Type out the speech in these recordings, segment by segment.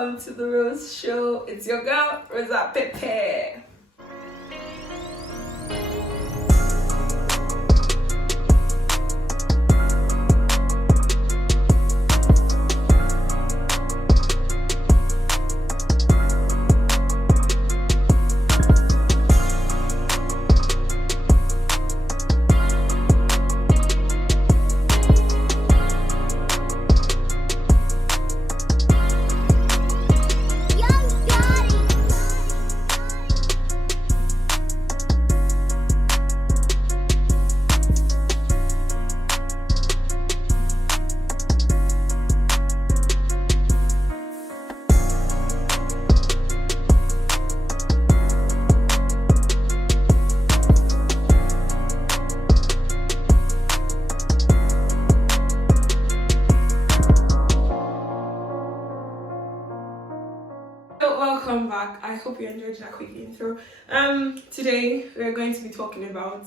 welcome to the Rose Show. It's your girl, ROSA PEPPER. Welcome back. I hope you enjoyed that quick intro. Today we're going to be talking about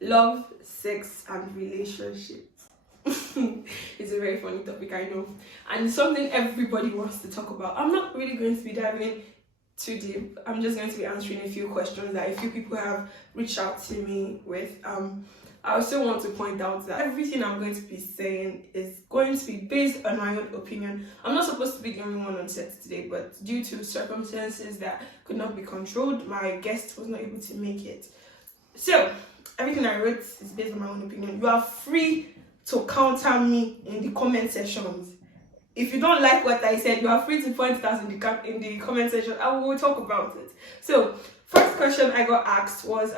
love, sex, and relationships. It's a very funny topic, I know, and something everybody wants to talk about. I'm not really going to be diving in too deep. I'm just going to be answering a few questions that a few people have reached out to me with. I also want to point out that everything I'm going to be saying is going to be based on my own opinion. I'm not supposed to be the only one on set today, but due to circumstances that could not be controlled, my guest was not able to make it. So, everything I wrote is based on my own opinion. You are free to counter me in the comment sections. If you don't like what I said, you are free to point it out in the comment section, and we will talk about it. So, first question I got asked was,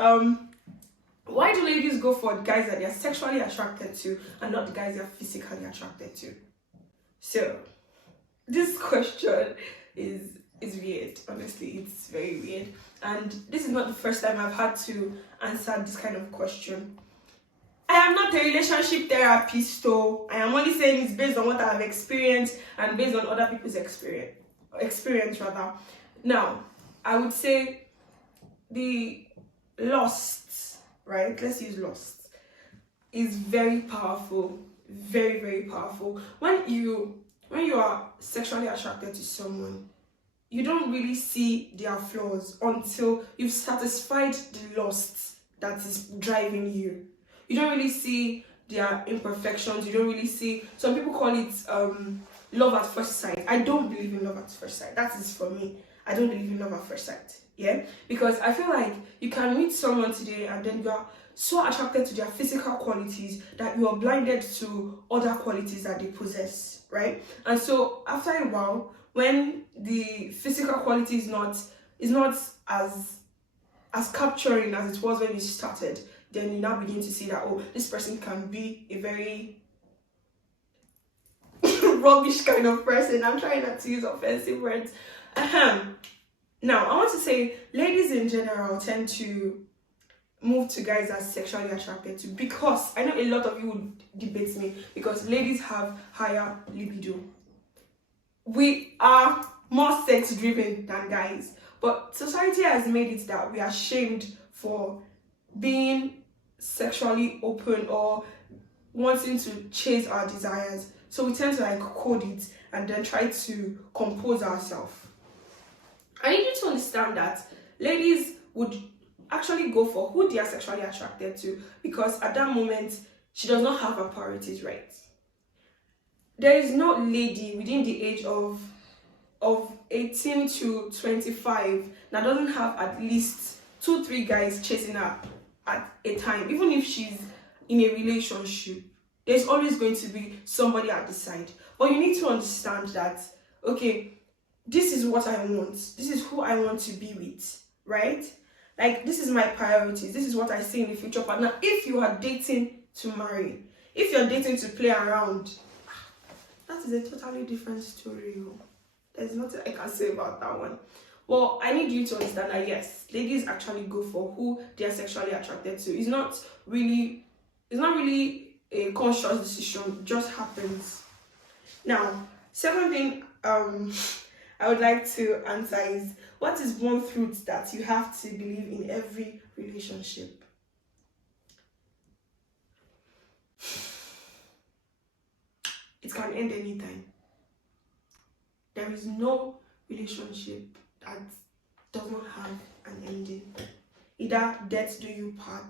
why do ladies go for guys that they are sexually attracted to and not the guys they are physically attracted to? So, this question is weird. Honestly, it's very weird. And this is not the first time I've had to answer this kind of question. I am not a relationship therapist, so I am only saying it's based on what I have experienced and based on other people's experience rather. Now, I would say the lust, right? Let's use lust, is very powerful, very, very powerful. When you are sexually attracted to someone, you don't really see their flaws until you've satisfied the lust that is driving you. You don't really see their imperfections. You don't really see, some people call it love at first sight. I don't believe in love at first sight. That is for me. I don't believe in love at first sight. Yeah, because I feel like you can meet someone today and then you are so attracted to their physical qualities that you are blinded to other qualities that they possess, right? And so after a while, when the physical quality is not as capturing as it was when you started, then you now begin to see that, oh, this person can be a very rubbish kind of person. I'm trying not to use offensive words. Now, I want to say ladies in general tend to move to guys that are sexually attracted to, because I know a lot of you would debate me, because ladies have higher libido. We are more sex driven than guys, but society has made it that we are shamed for being sexually open or wanting to chase our desires. So we tend to like code it and then try to compose ourselves. I need you to understand that ladies would actually go for who they are sexually attracted to, because at that moment, she does not have her priorities right. There is no lady within the age of 18 to 25 that doesn't have at least 2-3 guys chasing her at a time. Even if she's in a relationship, there's always going to be somebody at the side. But you need to understand that, okay, this is what I want. This is who I want to be with, right? Like, this is my priorities. This is what I see in the future partner. If you are dating to marry, if you're dating to play around, that is a totally different story. There's nothing I can say about that one. Well, I need you to understand that yes, ladies actually go for who they are sexually attracted to. It's not really a conscious decision. It just happens. Now, second thing I would like to answer is, what is one truth that you have to believe in every relationship? It can end anytime. There is no relationship that does not have an ending. Either death do you part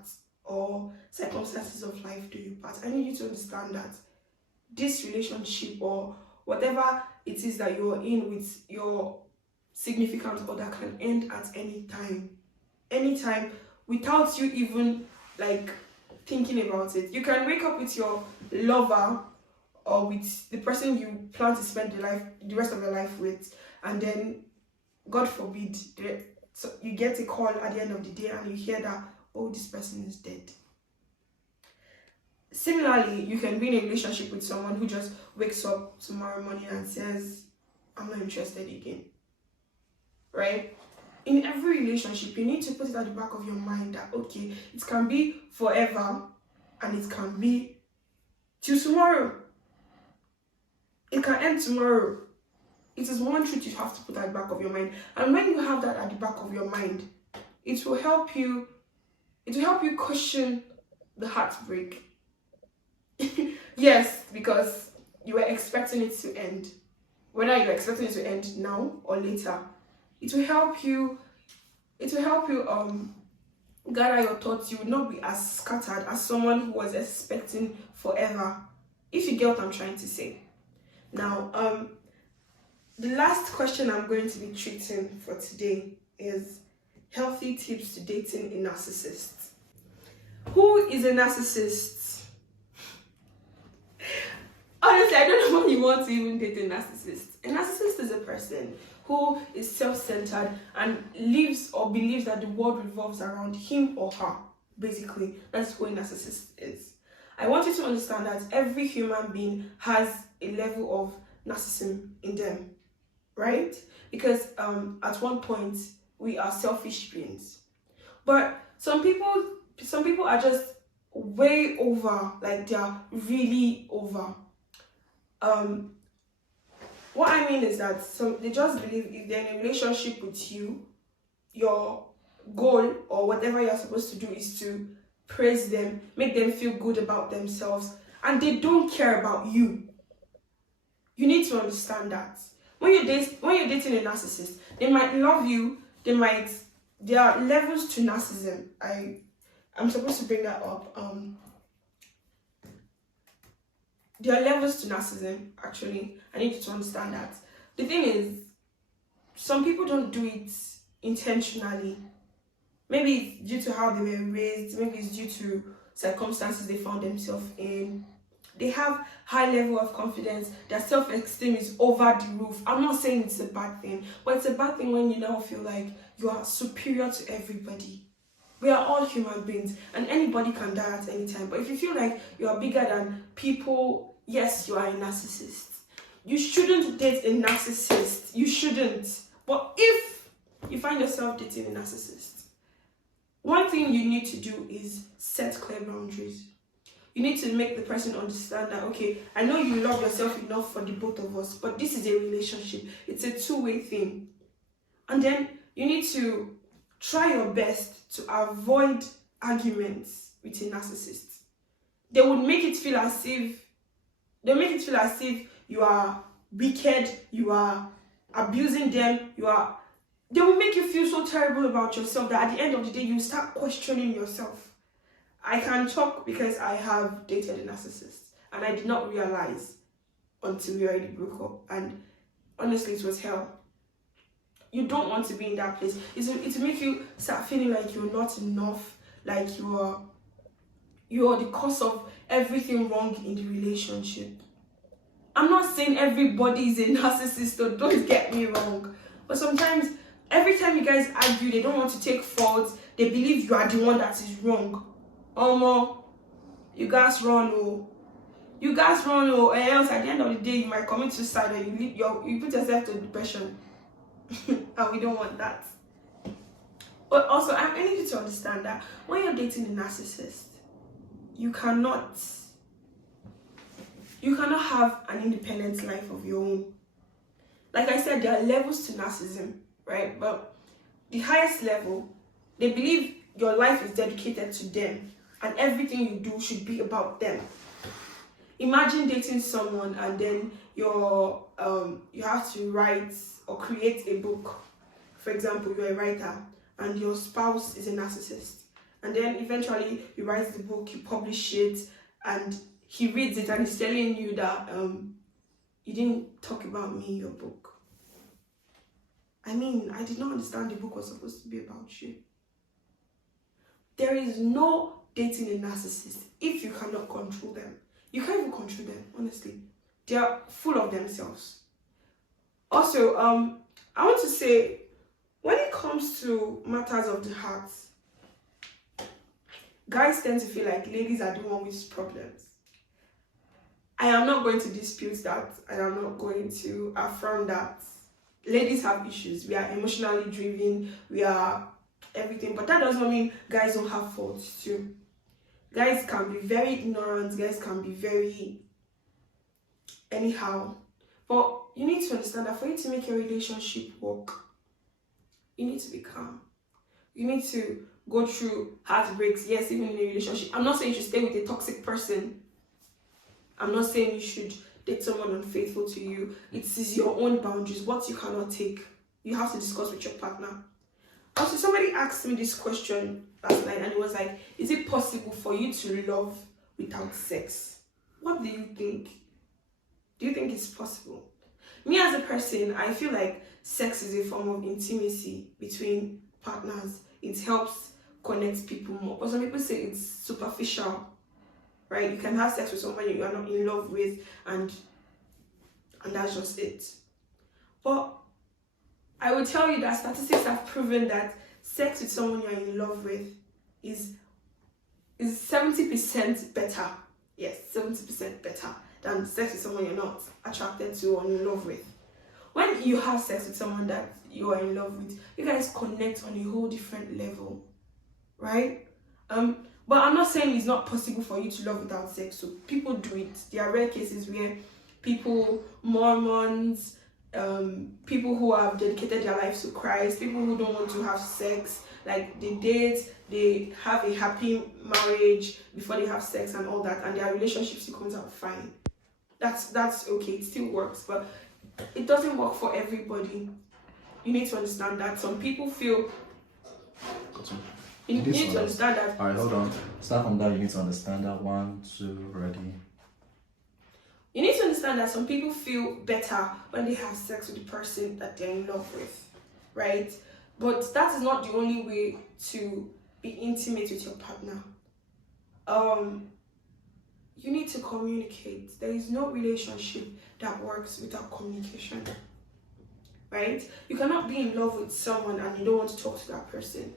or circumstances of life do you part. I need you to understand that this relationship or whatever it is that you're in with your significant other can end at any time. Anytime, without you even like thinking about it. You can wake up with your lover or with the person you plan to spend the rest of your life with, and then God forbid so you get a call at the end of the day and you hear that, oh, this person is dead. Similarly, you can be in a relationship with someone who just wakes up tomorrow morning and says, I'm not interested again. Right? In every relationship, you need to put it at the back of your mind that, okay, it can be forever and it can be till tomorrow. It can end tomorrow. It is one truth you have to put at the back of your mind. And when you have that at the back of your mind, it will help you cushion the heartbreak. Yes, because you were expecting it to end. Whether you're expecting it to end now or later, it will help you gather your thoughts. You will not be as scattered as someone who was expecting forever. If you get what I'm trying to say. Now, the last question I'm going to be treating for today is healthy tips to dating a narcissist. Who is a narcissist? Honestly, I don't know why you want to even date a narcissist. A narcissist is a person who is self-centered and lives or believes that the world revolves around him or her. Basically, that's who a narcissist is. I want you to understand that every human being has a level of narcissism in them, right? Because at one point we are selfish beings, but some people are just way over, like they are really over. What I mean is that they just believe if they're in a relationship with you, your goal or whatever you're supposed to do is to praise them, make them feel good about themselves, and they don't care about you. You need to understand that. When you're dating a narcissist, they might love you, there are levels to narcissism. I'm supposed to bring that up. There are levels to narcissism, actually. I need you to understand that. The thing is, some people don't do it intentionally. Maybe it's due to how they were raised, maybe it's due to circumstances they found themselves in. They have high level of confidence, their self-esteem is over the roof. I'm not saying it's a bad thing, but it's a bad thing when you now feel like you are superior to everybody. We are all human beings and anybody can die at any time. But if you feel like you are bigger than people, yes, you are a narcissist. You shouldn't date a narcissist. You shouldn't. But if you find yourself dating a narcissist, one thing you need to do is set clear boundaries. You need to make the person understand that, okay, I know you love yourself enough for the both of us, but this is a relationship. It's a two-way thing. And then you need to try your best to avoid arguments with a narcissist. They would make it feel as if you are wicked, you are abusing them, they will make you feel so terrible about yourself that at the end of the day you start questioning yourself. I can talk because I have dated a narcissist and I did not realize until we already broke up, and honestly it was hell. You don't want to be in that place. It will make you start feeling like you're not enough, like you are the cause of everything wrong in the relationship. I'm not saying everybody is a narcissist, so don't get me wrong. But sometimes, every time you guys argue, they don't want to take fault. They believe you are the one that is wrong. You guys run, or else at the end of the day, you might commit suicide or you put yourself to depression. And we don't want that. But also, I need you to understand that when you're dating a narcissist, you cannot have an independent life of your own. Like I said, there are levels to narcissism, right? But the highest level, they believe your life is dedicated to them and everything you do should be about them. Imagine dating someone and then your you have to write or create a book. For example, you're a writer and your spouse is a narcissist, and then eventually you write the book, you publish it, and he reads it and he's telling you that you didn't talk about me in your book. I mean, I did not understand the book was supposed to be about you. There is no dating a narcissist if you cannot control them. You can't even control them, honestly. They are full of themselves. Also, I want to say, when it comes to matters of the heart, guys tend to feel like ladies are the one with problems. I am not going to dispute that. I am not going to affirm that. Ladies have issues. We are emotionally driven. We are everything. But that does not mean guys don't have faults too. Guys can be very ignorant. Guys can be very anyhow. But you need to understand that for you to make your relationship work, you need to be calm. You need to go through heartbreaks. Yes, even in a relationship. I'm not saying you should stay with a toxic person. I'm not saying you should date someone unfaithful to you. It is your own boundaries, what you cannot take. You have to discuss with your partner. Also, somebody asked me this question last night and it was like, is it possible for you to love without sex? What do you think? Do you think it's possible? Me as a person, I feel like sex is a form of intimacy between partners. It helps connect people more. But some people say it's superficial. Right? You can have sex with somebody you are not in love with, and that's just it. But I will tell you that statistics have proven that sex with someone you are in love with is 70% better. Yes, 70% better than sex with someone you're not attracted to or in love with. When you have sex with someone that you are in love with, you guys connect on a whole different level, right? But I'm not saying it's not possible for you to love without sex. So people do it. There are rare cases where people, Mormons, people who have dedicated their lives to Christ, people who don't want to have sex, like they date, they have a happy marriage before they have sex and all that, and their relationship still comes out fine. That's okay. It still works, but it doesn't work for everybody. You need to understand that some people feel. You need to understand that. Alright, hold on. Start from that. You need to understand that. 1, 2, ready. You need to understand that some people feel better when they have sex with the person that they're in love with, right? But that is not the only way to be intimate with your partner. You need to communicate. There is no relationship that works without communication, right? You cannot be in love with someone and you don't want to talk to that person.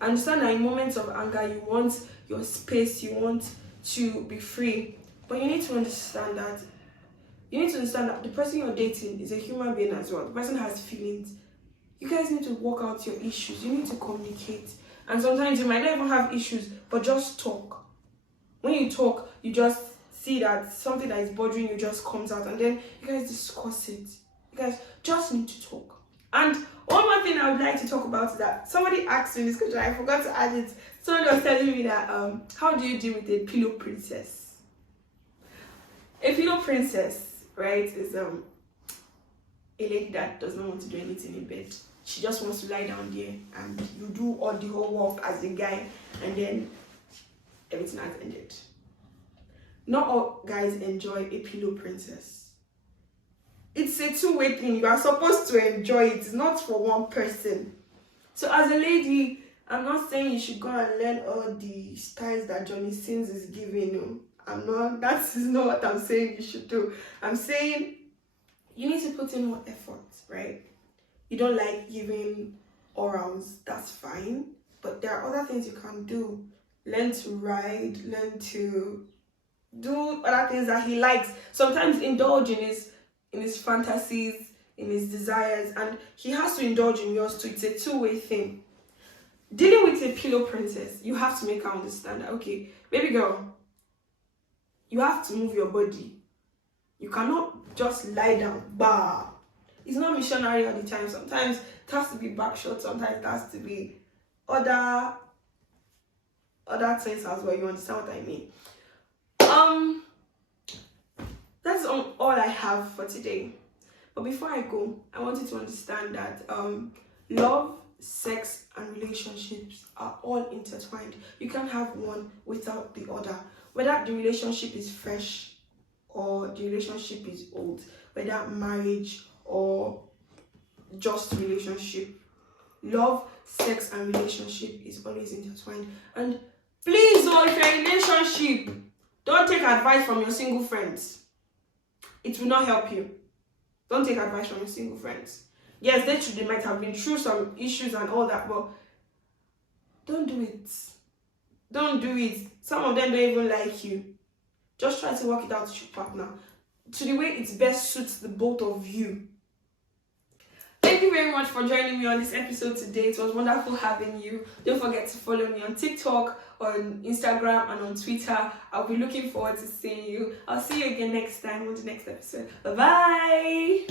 Understand that in moments of anger, you want your space, you want to be free. But you need to understand that the person you're dating is a human being as well. The person has feelings. You guys need to work out your issues. You need to communicate. And sometimes you might not even have issues, but just talk. When you talk, you just see that something that is bothering you just comes out, and then you guys discuss it. You guys just need to talk. And one more thing I would like to talk about is that somebody asked me this question, I forgot to add it. Somebody was telling me that how do you deal with a pillow princess? A pillow princess, right, is a lady that does not want to do anything in bed. She just wants to lie down there and you do all the whole work as a guy, and then everything has ended. Not all guys enjoy a pillow princess. It's a two-way thing. You are supposed to enjoy it. It's not for one person. So as a lady, I'm not saying you should go and learn all the styles that Johnny Sins is giving you. That is not what I'm saying you should do. I'm saying you need to put in more effort, right? You don't like giving orals, that's fine. But there are other things you can do. Learn to ride, learn to do other things that he likes. Sometimes indulge in his fantasies, in his desires, and he has to indulge in yours too. It's a two-way thing. Dealing with a pillow princess, you have to make her understand that, okay, baby girl, you have to move your body. You cannot just lie down. Bah. It's not missionary all the time. Sometimes it has to be back shot. Sometimes it has to be other things as well. You understand what I mean? That's all I have for today. But before I go, I want you to understand that love, sex, and relationships are all intertwined. You can't have one without the other. Whether the relationship is fresh or the relationship is old, whether marriage or just relationship, love, sex, and relationship is always intertwined. And please, if you're in a relationship, don't take advice from your single friends. It will not help you. Don't take advice from your single friends. Yes, they might have been through some issues and all that, but don't do it. Don't do it. Some of them don't even like you. Just try to work it out with your partner to the way it best suits the both of you. Thank you very much for joining me on this episode today. It was wonderful having you. Don't forget to follow me on TikTok, on Instagram, and on Twitter. I'll be looking forward to seeing you. I'll see you again next time on the next episode. Bye-bye.